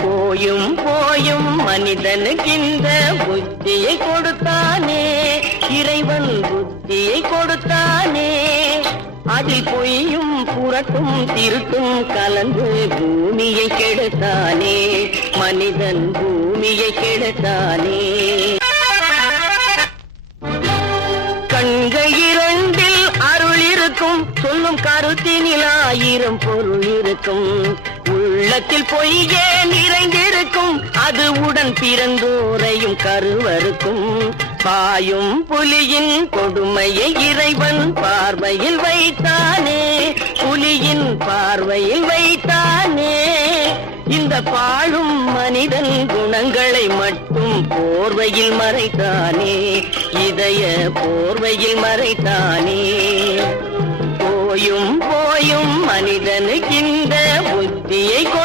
போயும் போயும் மனிதனுக்கிந்த புத்தியை கொடுத்தானே இறைவன் புத்தியை கொடுத்தானே அதில் பொய்யும் புரட்டும் திருட்டும் கலந்து பூமியை கெடுத்தானே மனிதன் பூமியை கெடுத்தானே கண்கள் இரண்டில் அருள் இருக்கும் சொல்லும் கருத்தினில் ஆயிரம் பொருள் இருக்கும் உள்ளத்தில் பொய்யே நிறைந்திருக்கும் அது உடன் பிறந்தோரையும் கருவருக்கும் பாயும் புலியின் கொடுமையை இறைவன் பார்வையில் வைத்தானே புலியின் பார்வையில் வைத்தானே இந்த பாழும் மனிதன் குணங்களை மட்டும் போர்வையில் மறைத்தானே இதய போர்வையில் மறைத்தானே போயும் போயும் மனிதனுக்கு இந்த புத்தியை